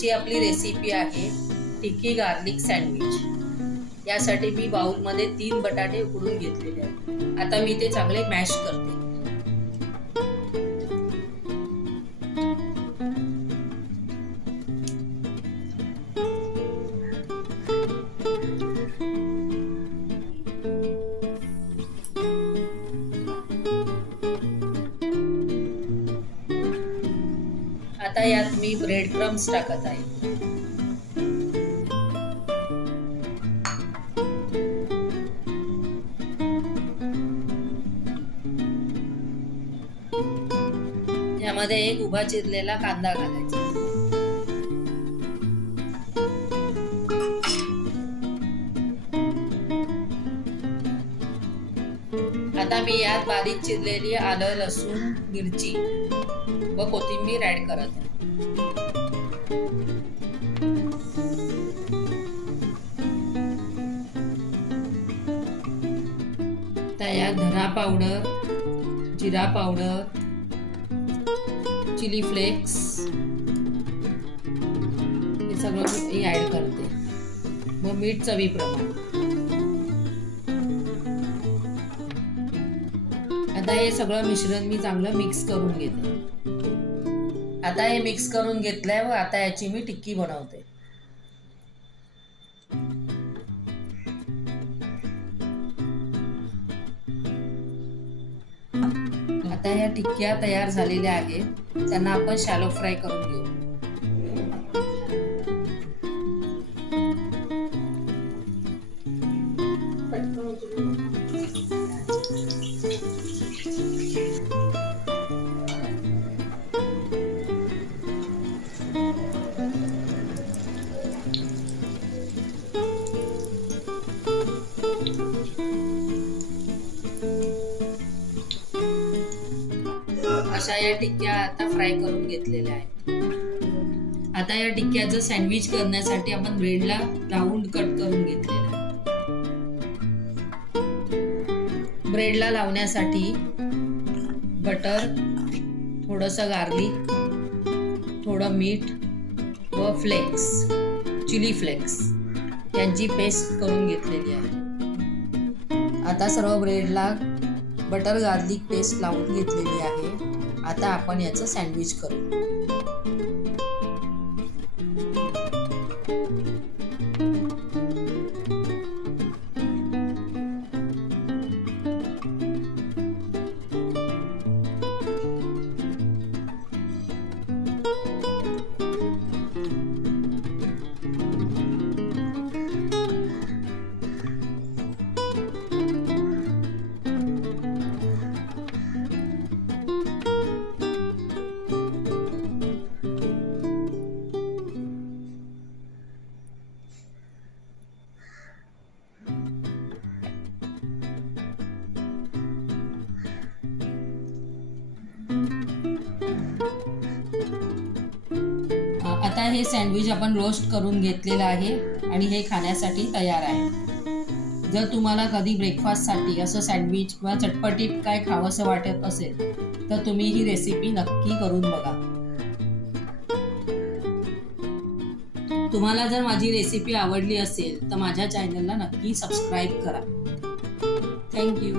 आजची आपली रेसिपी आहे टिक्की गार्लिक सँडविच। यासाठी मी बाउलमध्ये 3 बटाटे उकडून घेतलेले आहेत। आता मी ते चांगले मॅश करते। आता यात मी ब्रेड क्रम्स टाकत आहे। यामध्ये एक उभा चिरलेला कांदा घालायचा। आता मी यात बारीक चिरलेली आलं, लसूण, मिरची व कोथिंबीर ऍड करत आहे। यात धना पावडर, जिरा पावडर, चिली फ्लेक्स हे सगळं मी ऍड करते व मीठ चवीप्रमाणे। आता हे सगळं मिश्रण मी चांगलं मिक्स करून घेते। आता हे मिक्स करून घेतलंय व आता याची मी टिक्की बनवते। आता या टिक्क्या तयार झालेल्या आहेत, त्यांना आपण शॅलो फ्राय करून घेऊ। अशा या टिक्क्या आता फ्राय करून घेतलेल्या आहेत। आता या टिक्क्याचं सँडविच करण्यासाठी आपण ब्रेडला राऊंड कट करून घेतलेला आहे। ब्रेडला लावण्यासाठी बटर, थोडंसं गार्लिक, थोडं मीठ व फ्लेक्स, चिली फ्लेक्स यांची पेस्ट करून घेतलेली आहे। आता सर्व ब्रेडला बटर गार्लिक पेस्ट लावून घेतलेली आहे। आता आपण याचं सँडविच करू। आता हे सँडविच आपण रोस्ट करून घेतलेलं आहे आणि हे खाण्यासाठी तयार आहे। जर तुम्हाला कधी ब्रेकफास्टसाठी असं सँडविच किंवा चटपटीत काय खावंसं वाटत असेल तर तुम्ही ही रेसिपी नक्की करून बघा। तुम्हाला जर माझी रेसिपी आवडली असेल तर माझ्या चॅनलला नक्की सबस्क्राईब करा। थँक्यू।